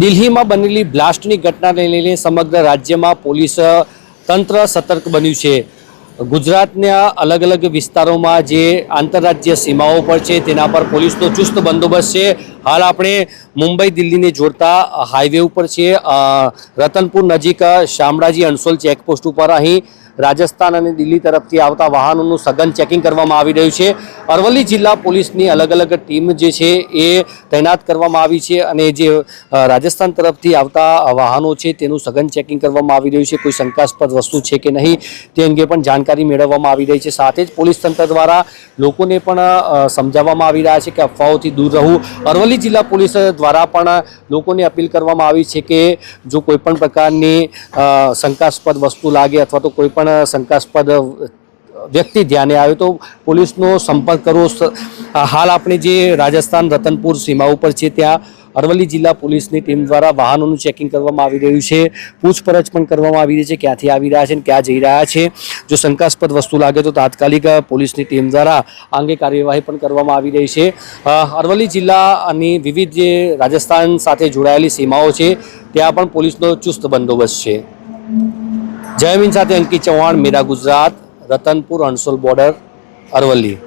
દિલ્હીમાં બનેલી બ્લાસ્ટની ઘટનાને લઈને સમગ્ર રાજ્યમાં પોલીસ તંત્ર સતર્ક બન્યું છે। ગુજરાતના અલગ અલગ વિસ્તારોમાં જે આંતરરાજ્ય સીમાઓ પર છે તેના પર પોલીસનો ચુસ્ત બંદોબસ્ત છે। હાલ આપણે મુંબઈ દિલ્હીને જોડતા હાઈવે ઉપર છે, રતનપુર નજીક શામળાજી અણસોલ ચેકપોસ્ટ ઉપર અહીં રાજસ્થાન અને દિલ્હી તરફથી આવતા વાહનોનું સઘન ચેકિંગ કરવામાં આવી રહ્યું છે। અરવલ્લી જિલ્લા પોલીસની અલગ અલગ ટીમ જે છે એ તૈનાત કરવામાં આવી છે અને જે રાજસ્થાન તરફથી આવતા વાહનો છે તેનું સઘન ચેકિંગ કરવામાં આવી રહ્યું છે। કોઈ શંકાસ્પદ વસ્તુ છે કે નહીં તે અંગે પણ જાણકારી મેળવવામાં આવી રહી છે। સાથે જ પોલીસ તંત્ર દ્વારા લોકોને પણ સમજાવવામાં આવી રહ્યા છે કે અફવાઓથી દૂર રહેવું। અરવલ્લી જિલ્લા પોલીસ દ્વારા પણ લોકોને અપીલ કરવામાં આવી છે કે જો કોઈ પણ પ્રકારની શંકાસ્પદ વસ્તુ લાગે અથવા તો કોઈ પણ શંકાસ્પદ વ્યક્તિ ધ્યાને આવે તો પોલીસનો સંપર્ક કરવો। હાલ આપણે જે રાજસ્થાન રતનપુર સીમા ઉપર છે ત્યાં અરવલ્લી જિલ્લા પોલીસની ટીમ દ્વારા વાહનોનું ચેકિંગ કરવામાં આવી રહ્યું છે, પૂછપરછ પણ કરવામાં આવી રહી છે, ક્યાંથી આવી રહ્યા છે અને ક્યાં જઈ રહ્યા છે। જો શંકાસ્પદ વસ્તુ લાગે તો તાત્કાલિક પોલીસની ટીમ દ્વારા આ અંગે કાર્યવાહી પણ કરવામાં આવી રહી છે। અરવલ્લી જિલ્લાની વિવિધ જે રાજસ્થાન સાથે જોડાયેલી સીમાઓ છે ત્યાં પણ પોલીસનો ચુસ્ત બંદોબસ્ત છે। જયમીન સાથે અંકિત ચૌહાણ, મેરા ગુજરાત, રતનપુર અણસોલ બોર્ડર, અરવલ્લી।